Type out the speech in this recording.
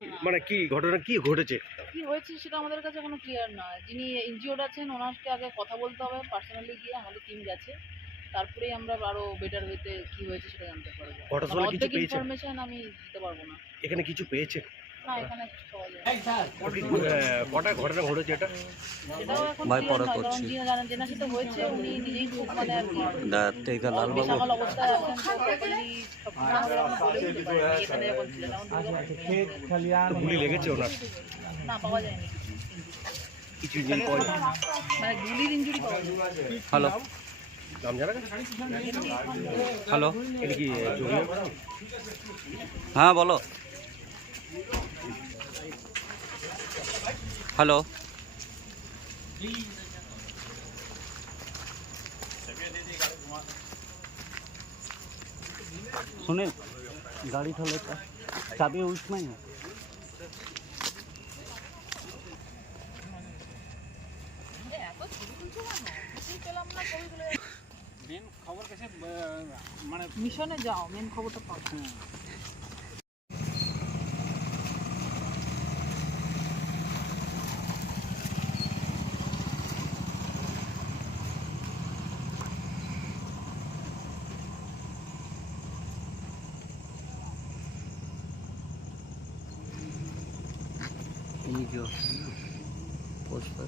মানে কি ঘটনা কি ঘটেছে? কি হয়েছে সেটা আমাদের কাছে এখনো ক্লিয়ার না। যিনি ইনজিওর্ড আছেন ওনাকে আগে কথা বলতে হবে, পার্সোনালি গিয়ে আমাদের টিম গেছে। তারপরেই আমরা আরো বেটার ওয়েতে কি হয়েছে সেটা জানতে পারবো। ঘটনার মানে সময় কিছু অর্ধেক পেয়েছেন? ইনফরমেশন আমি দিতে পারবো না। এখানে কিছু পেয়েছেন? না, এখানে কিছু পাওয়া যায় কটায় ঘটনা ঘটেছে এটা? না। সেটাও এখন ভাই ক্লিয়ার পরে নয়, কারণ করছি। যিনি জানেন যেনার সাথে হয়েছে উনি নিজেই খুব মানে আর কি টেকা লাল বাবু বেসামাল অবস্থায় আছেন। তো প্রপারলি সবকিছু আমাদের এখন বলে দিতে পারি না। এখানে যখন ছিলেন এখন তো গুলি লেগেছে ওনার? না, পাওয়া যায়নি কিছু ইঞ্জিন পাওয়া যায়? মানে গুলির ইনজুরি পাওয়া যায়। হ্যালো নাম জানা গেছে? হ্যালো এটা কি জমির? হ্যাঁ বলো হ্যালো सुनील गाड़ी थोड़ा चाबी उसमें है মেন খবর কাছে মানে মিশনে যাও, মেন খবরটা পাও। ये जो है ना पोस्ट पर